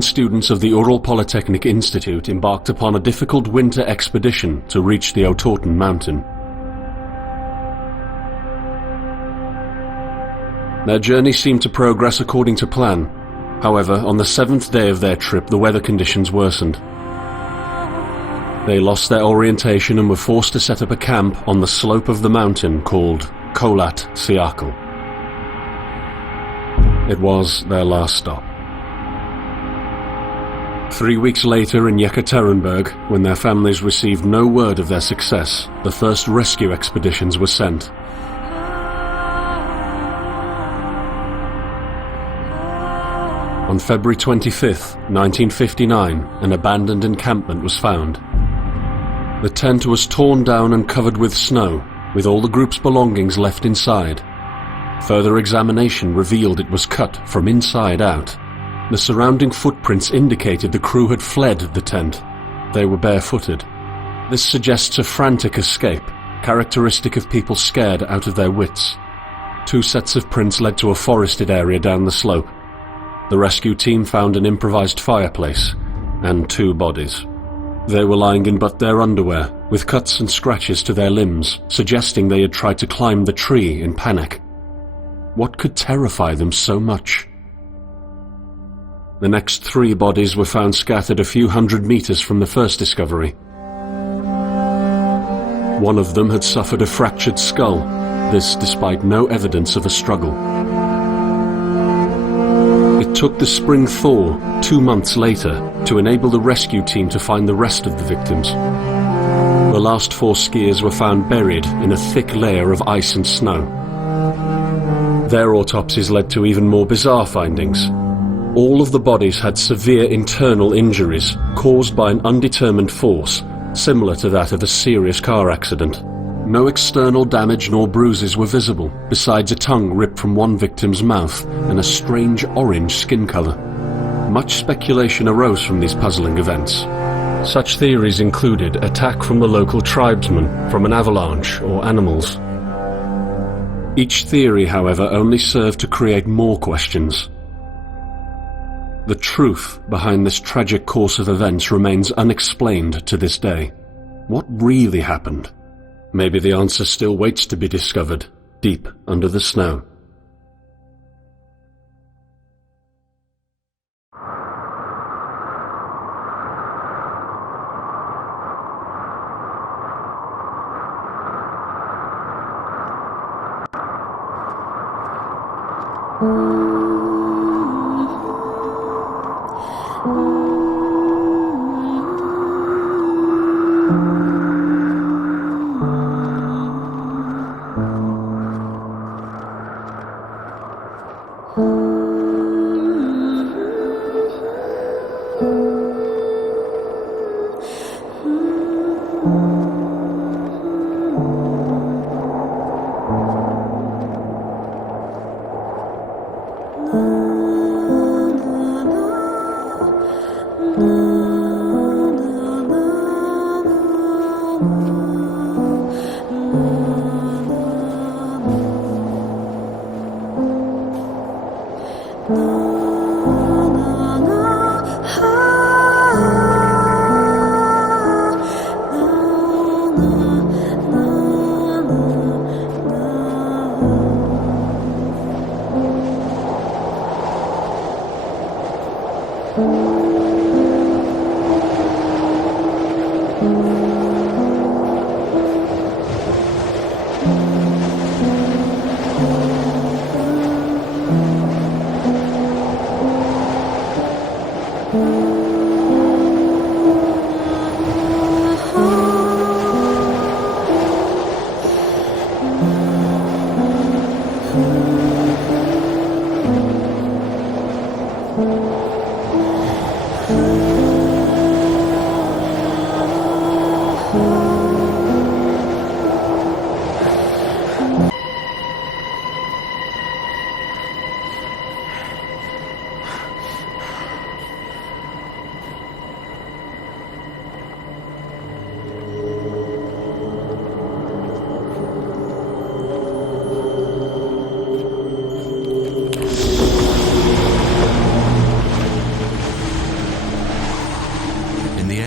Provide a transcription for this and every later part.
Students of the Ural Polytechnic Institute embarked upon a difficult winter expedition to reach the Otorten mountain. Their journey seemed to progress according to plan. However, on the 7th day of their trip, the weather conditions worsened. They lost their orientation and were forced to set up a camp on the slope of the mountain called Kholat Siakal. It was their last stop. 3 weeks later in Yekaterinburg, when their families received no word of their success, the first rescue expeditions were sent. On February 25, 1959, an abandoned encampment was found. The tent was torn down and covered with snow, with all the group's belongings left inside. Further examination revealed it was cut from inside out. The surrounding footprints indicated the crew had fled the tent. They were barefooted. This suggests a frantic escape, characteristic of people scared out of their wits. 2 sets of prints led to a forested area down the slope. The rescue team found an improvised fireplace and 2 bodies. They were lying in but their underwear, with cuts and scratches to their limbs, suggesting they had tried to climb the tree in panic. What could terrify them so much? The next 3 bodies were found scattered a few hundred meters from the first discovery. One of them had suffered a fractured skull, this despite no evidence of a struggle. It took the spring thaw 2 months later to enable the rescue team to find the rest of the victims. The last 4 skiers were found buried in a thick layer of ice and snow. Their autopsies led to even more bizarre findings. All of the bodies had severe internal injuries caused by an undetermined force, similar to that of a serious car accident. No external damage nor bruises were visible, besides a tongue ripped from one victim's mouth and a strange orange skin color. Much speculation arose from these puzzling events. Such theories included attack from the local tribesmen, from an avalanche, or animals. Each theory, however, only served to create more questions. The truth behind this tragic course of events remains unexplained to this day. What really happened? Maybe the answer still waits to be discovered, deep under the snow.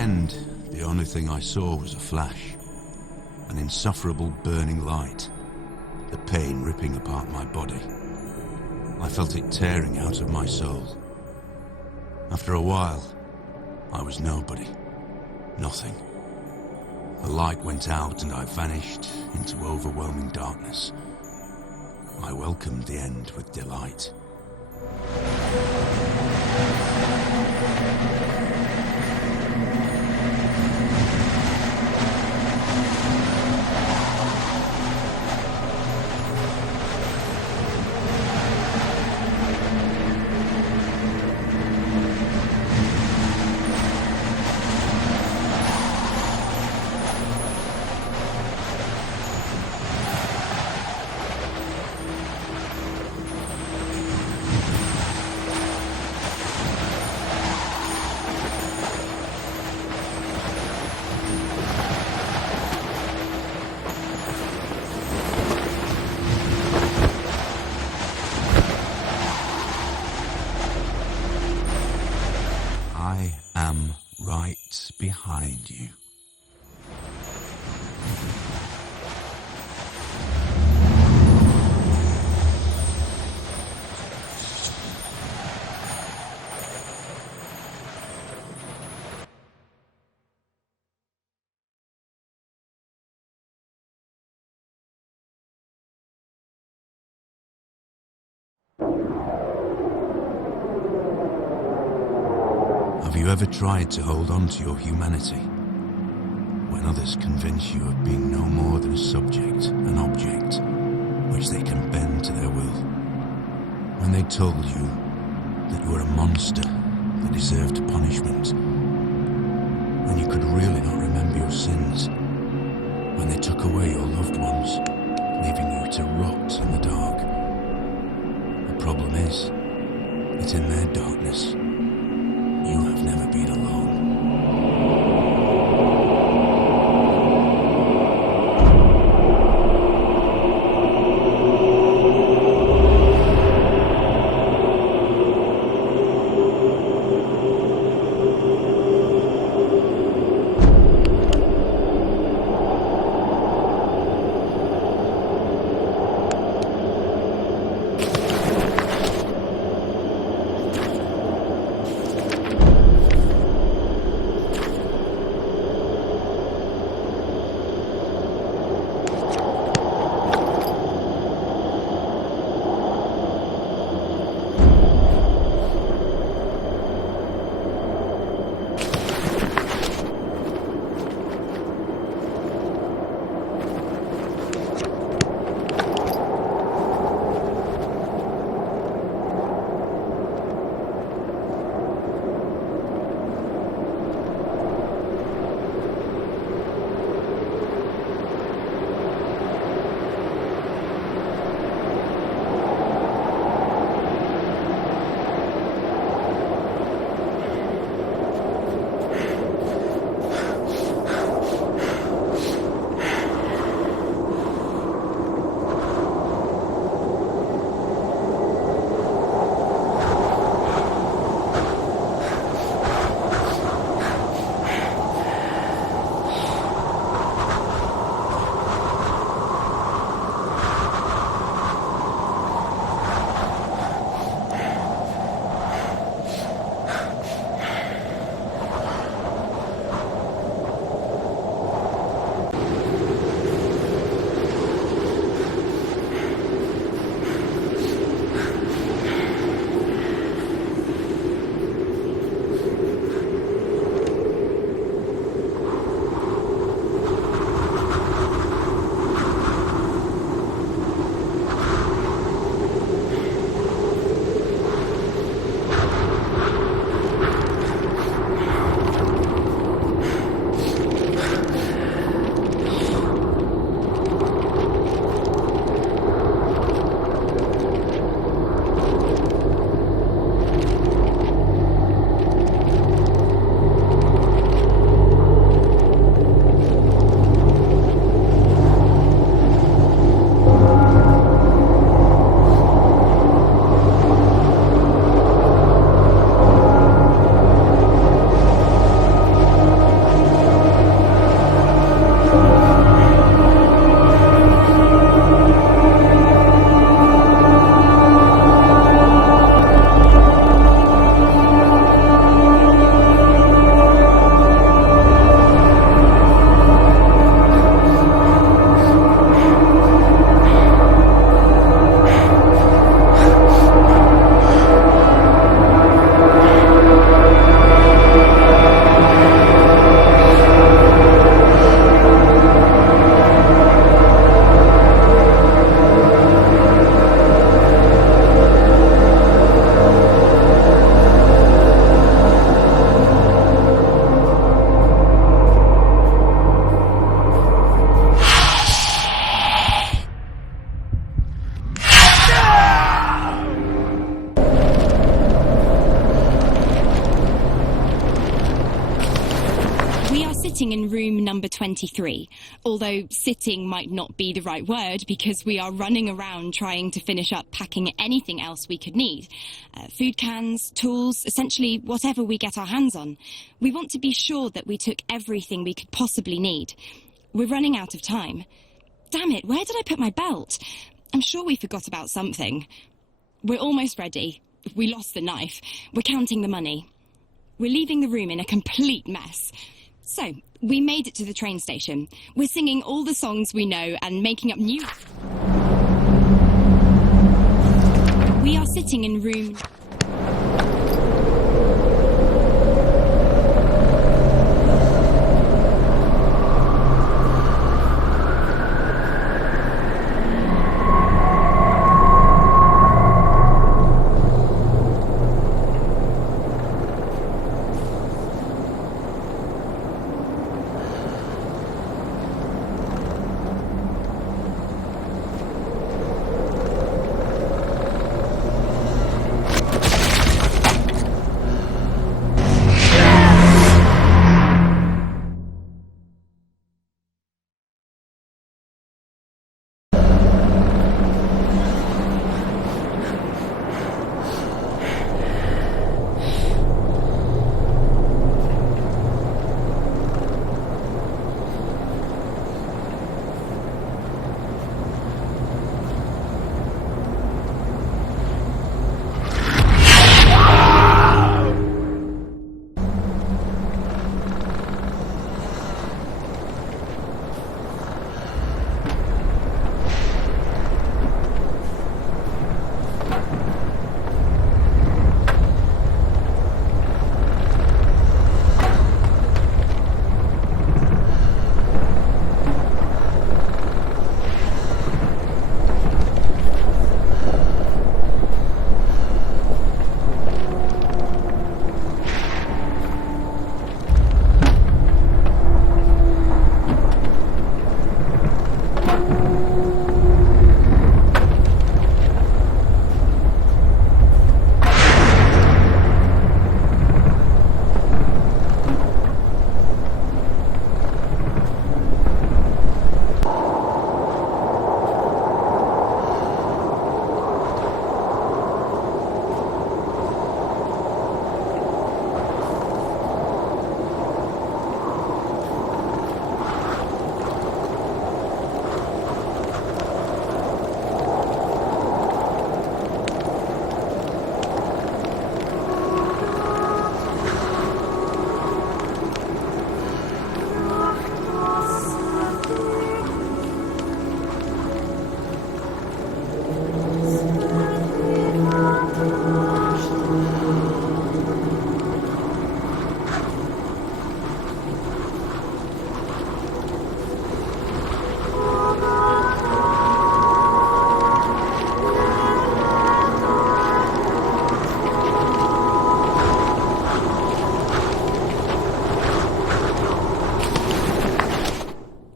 end, the only thing I saw was a flash. An insufferable burning light. The pain ripping apart my body. I felt it tearing out of my soul. After a while, I was nobody. Nothing. The light went out and I vanished into overwhelming darkness. I welcomed the end with delight. I am right behind you. Have you ever tried to hold on to your humanity when others convince you of being no more than a subject, an object, which they can bend to their will? When they told you that you were a monster that deserved punishment, when you could really not remember your sins, when they took away your loved ones, leaving you to rot in the dark. The problem is that in their darkness, you have never been alone. sitting in room number 23, although sitting might not be the right word because we are running around trying to finish up packing anything else we could need. Food cans, tools, essentially whatever we get our hands on. We want to be sure that we took everything we could possibly need. We're running out of time. Damn it, where did I put my belt? I'm sure we forgot about something. We're almost ready. We lost the knife. We're counting the money. We're leaving the room in a complete mess. So, we made it to the train station. We're singing all the songs we know and making up new... We are sitting in room...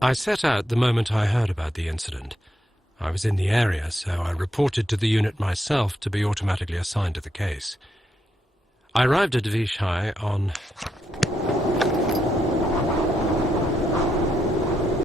I set out the moment I heard about the incident. I was in the area, so I reported to the unit myself to be automatically assigned to the case. I arrived at Vishai on